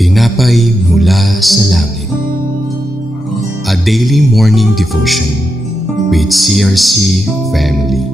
Tinapay mula sa langit. A daily morning devotion with CRC Family.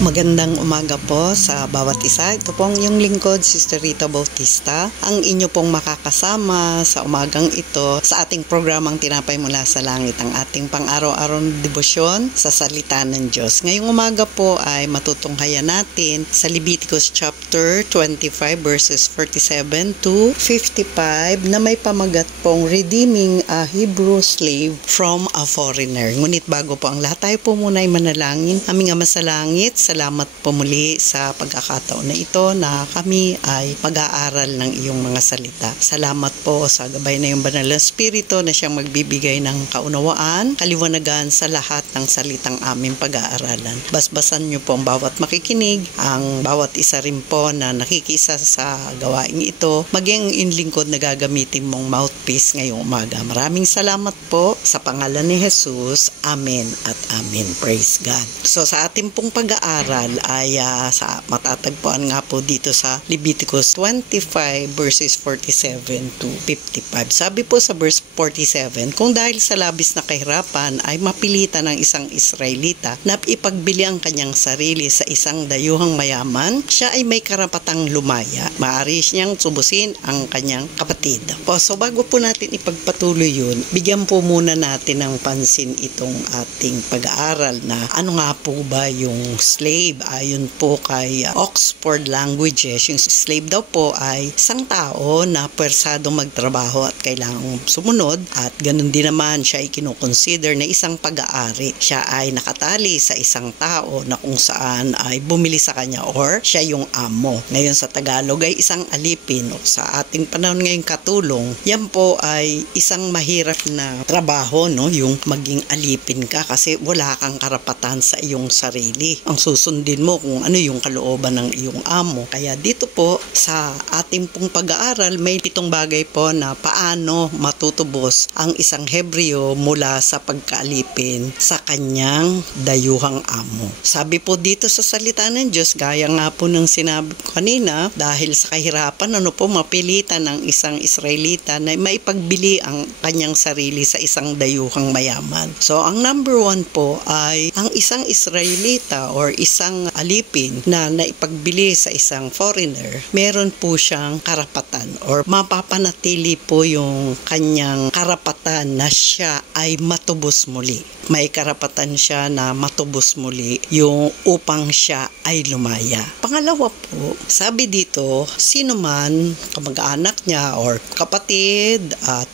Magandang umaga po sa bawat isa. Ito pong yung lingkod, Sister Rita Bautista, ang inyo pong makakasama sa umagang ito sa ating programang Tinapay Mula sa Langit, ang ating pang-araw-araw na debosyon sa salita ng Diyos. Ngayong umaga po ay matutunghayan natin sa Leviticus chapter 25 verses 47 to 55 na may pamagat pong redeeming a Hebrew slave from a foreigner. Ngunit bago po ang lahat, tayo po muna ay manalangin. Aming Ama sa Langit, salamat po muli sa pagkakataon na ito na kami ay mag-aaral ng iyong mga salita. Salamat po sa gabay na iyong banal na Espiritu na siyang magbibigay ng kaunawaan, kaliwanagan sa lahat ng salitang aming pag-aaralan. Basbasan niyo po ang bawat makikinig, ang bawat isa rin po na nakikisa sa gawaing ito, maging in lingkod na gagamitin mong mouthpiece ngayong umaga. Maraming salamat po sa pangalan ni Jesus. Amen at amen. Praise God. So sa ating pong pag-aaral ay sa matatagpuan nga po dito sa Leviticus 25 verses 47 to 55. Sabi po sa verse 47, kung dahil sa labis na kahirapan ay mapilitan ng isang Israelita na ipagbili ang kanyang sarili sa isang dayuhang mayaman, siya ay may karapatang lumaya. Maaari niyang subusin ang kanyang kapatid. So bago po natin ipagpatuloy yun, bigyan po muna natin ng pansin itong ating pag-aaral na ano nga po ba yung slave. Ayon po kay Oxford Languages, yung slave daw po ay isang tao na pwersadong magtrabaho at kailangang sumunod, at ganun din naman siya ay kinukonsider na isang pag-aari. Siya ay nakatali sa isang tao na kung saan ay bumili sa kanya or siya yung amo. Ngayon sa Tagalog ay isang alipin, o sa ating panahon ngayong katulong, yan po ay isang mahirap na trabaho, no? Yung maging alipin ka kasi wala kang karapatan sa iyong sarili. Ang susundin mo kung ano yung kalooban ng iyong amo. Kaya dito po sa ating pong pag-aaral, may 7 bagay po na paano matutubos ang isang Hebreo mula sa pagkaalipin sa kanyang dayuhang amo. Sabi po dito sa salita ng Diyos, gaya nga po ng sinabi ko kanina, dahil sa kahirapan, mapilitan ng isang Israelita na maipagbili ang kanyang sarili sa isang dayuhang mayaman. So ang number 1 po ay ang isang Israelita or isang alipin na naipagbili sa isang foreigner, meron po siyang karapatan or mapapanatili po yung kanyang karapatan na siya ay matubos muli. May karapatan siya na matubos muli yung upang siya ay lumaya. Pangalawa po, sabi dito, sino man kamag-anak niya or kapatid,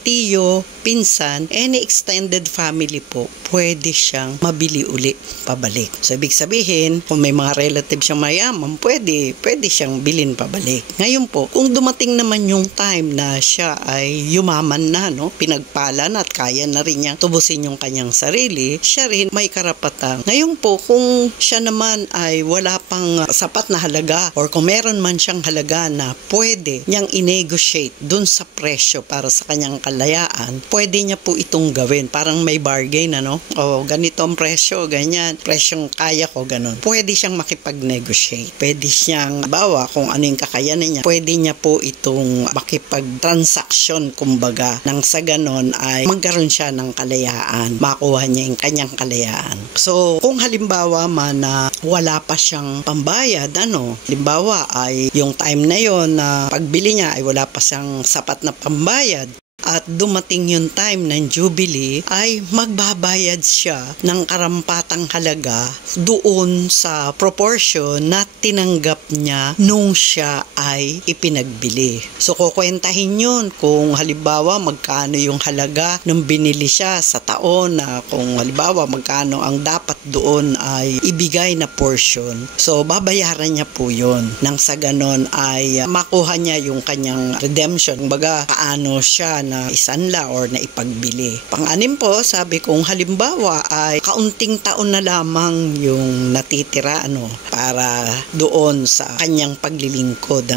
tiyo, pinsan, any extended family po, pwede siyang mabili uli pabalik. So ibig sabihin, kung may mga relative siyang mayaman, pwede siyang bilhin pabalik. Ngayon po, kung dumating naman yung time na siya ay yumaman na, no, pinagpalan at kaya na rin niyang tubusin yung kanyang sarili, siya rin may karapatan. Ngayon po, kung siya naman ay wala pang sapat na halaga or kung meron man siyang halaga na pwede niyang i-negotiate dun sa presyo para sa kanyang kalayaan, pwede niya po itong gawin. Parang may bargain, ano? O ganito ang presyo, ganyan. Presyong kaya ko, ganun. Pwede siyang makipag-negotiate. Pwede siyang, bawa kung ano yung kakayanan niya, pwede niya po itong makipag-transaction, kumbaga, nang sa ganon ay magkaroon siya ng kalayaan. Makuha niya yung kanyang kalayaan. So, kung halimbawa man na wala pa siyang pambayad, halimbawa ay yung time na yon na pagbili niya ay wala pa siyang sapat na pambayad, at dumating yung time ng Jubilee, ay magbabayad siya ng karampatang halaga doon sa proportion na tinanggap niya nung siya ay ipinagbili. So kukwentahin yun kung halimbawa magkano yung halaga nung binili siya sa taon, na kung halimbawa magkano ang dapat doon ay ibigay na portion. So babayaran niya po yun. Nang sa ganon ay makuha niya yung kanyang redemption. Kumbaga, paano siya na na isanla or na ipagbili. Pang-anim po, sabi kong halimbawa ay kaunting taon na lamang yung natitira para doon sa kanyang paglilingkod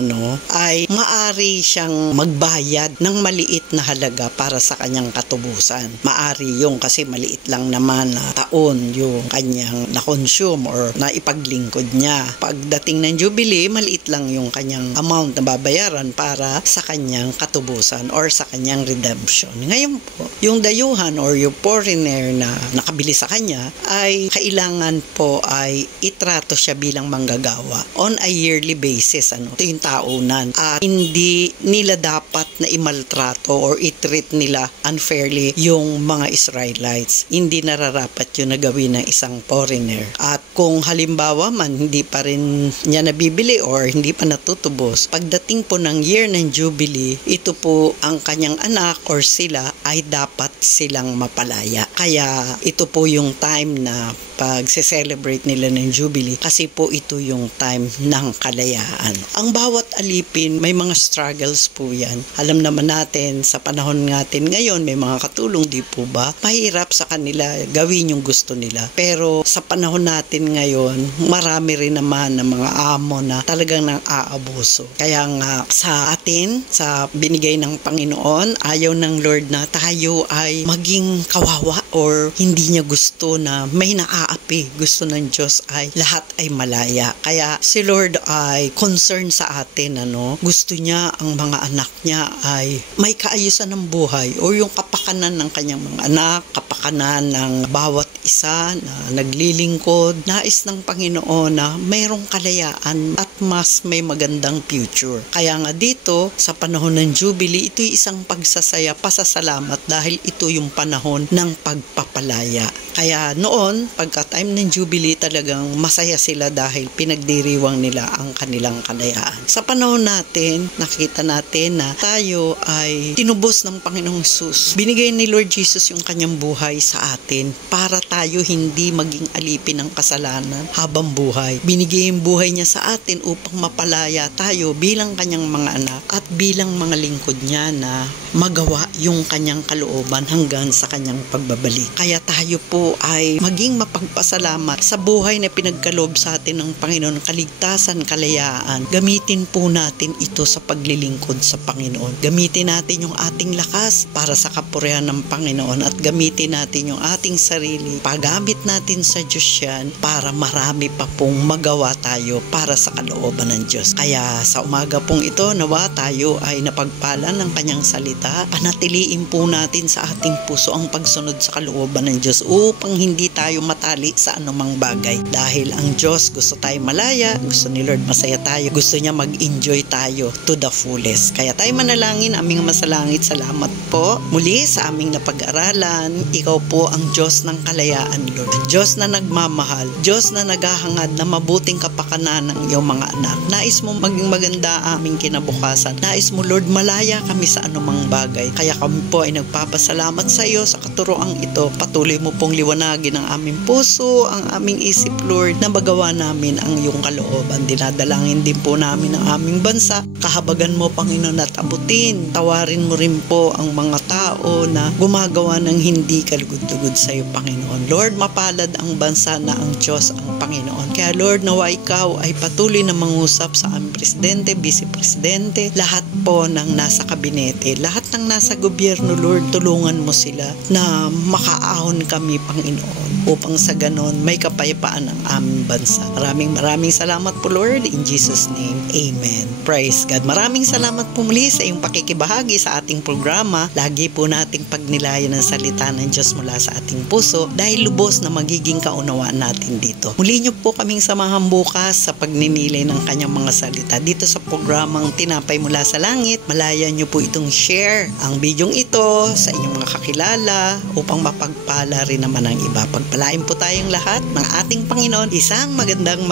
ay maari siyang magbayad ng maliit na halaga para sa kanyang katubusan. Maari yung kasi maliit lang naman na taon yung kanyang na-consume or na ipaglingkod niya. Pagdating ng Jubilee, maliit lang yung kanyang amount na babayaran para sa kanyang katubusan or sa kanyang redemption. Ngayon po, yung dayuhan or yung foreigner na nakabili sa kanya ay kailangan po ay itrato siya bilang manggagawa on a yearly basis. Ito yung taunan. At hindi nila dapat na imaltrato or i-treat nila unfairly yung mga Israelites. Hindi nararapat yun na gawin ng isang foreigner. At kung halimbawa man hindi pa rin niya nabibili or hindi pa natutubos, pagdating po ng year ng Jubilee, ito po ang kanyang anak or sila ay dapat silang mapalaya. Kaya ito po yung time na pag-celebrate nila ng Jubilee kasi po ito yung time ng kalayaan. Ang bawat alipin, may mga struggles po yan. Alam naman natin, sa panahon natin ngayon, may mga katulong, di po ba? Mahirap sa kanila gawin yung gusto nila. Pero sa panahon natin ngayon, marami rin naman ng mga amo na talagang nang-aabuso. Kaya nga sa atin, sa binigay ng Panginoon, ayaw ng Lord na tayo ay maging kawawa or hindi niya gusto na may naaapi. Gusto ng Diyos ay lahat ay malaya. Kaya si Lord ay concerned sa atin. Gusto niya ang mga anak niya ay may kaayusan ng buhay o yung kapakanan ng kanyang mga anak, kapakanan ng bawat isa na naglilingkod. Nais ng Panginoon na mayroong kalayaan at mas may magandang future. Kaya nga dito, sa panahon ng Jubilee, ito'y isang pagsasaya, pasasalamat dahil ito yung panahon ng pagpapalaya. Kaya noon, pagka time ng Jubilee, talagang masaya sila dahil pinagdiriwang nila ang kanilang kalayaan. Sa panahon natin, nakita natin na tayo ay tinubos ng Panginoong Hesus. Binigay ni Lord Jesus yung kanyang buhay sa atin para tayo hindi maging alipin ng kasalanan habang buhay. Binigay yung buhay niya sa atin upang mapalaya tayo bilang kanyang mga anak at bilang mga lingkod niya na magawa yung kanyang kalooban hanggang sa kanyang pagbabalik. Kaya tayo po ay maging mapagpasalamat sa buhay na pinagkaloob sa atin ng Panginoon, kaligtasan, kalayaan. Gamitin po natin ito sa paglilingkod sa Panginoon. Gamitin natin yung ating lakas para sa kapurihan ng Panginoon at gamitin natin yung ating sarili. Paggamit natin sa Diyos yan para marami pa pong magawa tayo para sa kalooban ng Diyos. Kaya sa umaga pong ito, nawa tayo ay napagpala ng kanyang salita. Panatiliin po natin sa ating puso ang pagsunod sa kalooban ng Diyos upang hindi tayo matali sa anumang bagay. Dahil ang Diyos gusto tayo malaya, gusto ni Lord masaya tayo, gusto niya mag-enjoy tayo to the fullest. Kaya tayo manalangin, aming masalangit, salamat po muli sa aming napag-aralan. Ikaw po ang Diyos ng kalayaan, Lord. Diyos na nagmamahal, Diyos na naghahangad na mabuting kapakanan ng iyong mga anak. Nais mo maging maganda aming kinabukasan. Nais mo, Lord, malaya kami sa anumang bagay. Kaya kami po ay nagpapasalamat sa iyo sa katuroang ito. Patuloy mo pong liwanagin ang aming puso, ang aming isip, Lord, na magawa namin ang iyong kalooban. Dinadalangin din po namin ang aming bansa. Kahabagan mo, Panginoon, at abutin. Tawarin mo rin po ang mga tao na gumagawa ng hindi kalugod-lugod sa iyo, Panginoon. Lord, mapalad ang bansa na ang Diyos ang Panginoon. Kaya Lord, nawa ikaw ay patuloy na mangusap sa aming presidente, vice-presidente, lahat po ng nasa kabinete, lahat ng nasa gobyerno, Lord, tulungan mo sila na makaahon kami, Panginoon, upang sa ganon may kapayapaan ang aming bansa. Maraming salamat po, Lord, in Jesus' name, Amen. Praise God. Maraming salamat po muli sa iyong pakikibahagi sa ating programa. Lagi po nating pagnilayan ng salita ng Diyos mula sa ating puso dahil lubos na magiging kaunawaan natin dito. Muli niyo po kaming samahan bukas sa pagninilay ng kanyang mga salita dito sa programang Tinapay Mula sa Langit. Malaya niyo po itong share ang bidyong ito sa inyong mga kakilala upang mapagpala rin naman ang iba. Pagpalain po tayong lahat ng ating Panginoon. Isang magandang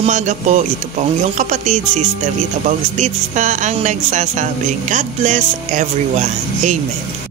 umaga po. Ito po ang iyong kapatid, Sister Rita Bautista, ang nagsasabing God bless everyone. Amen.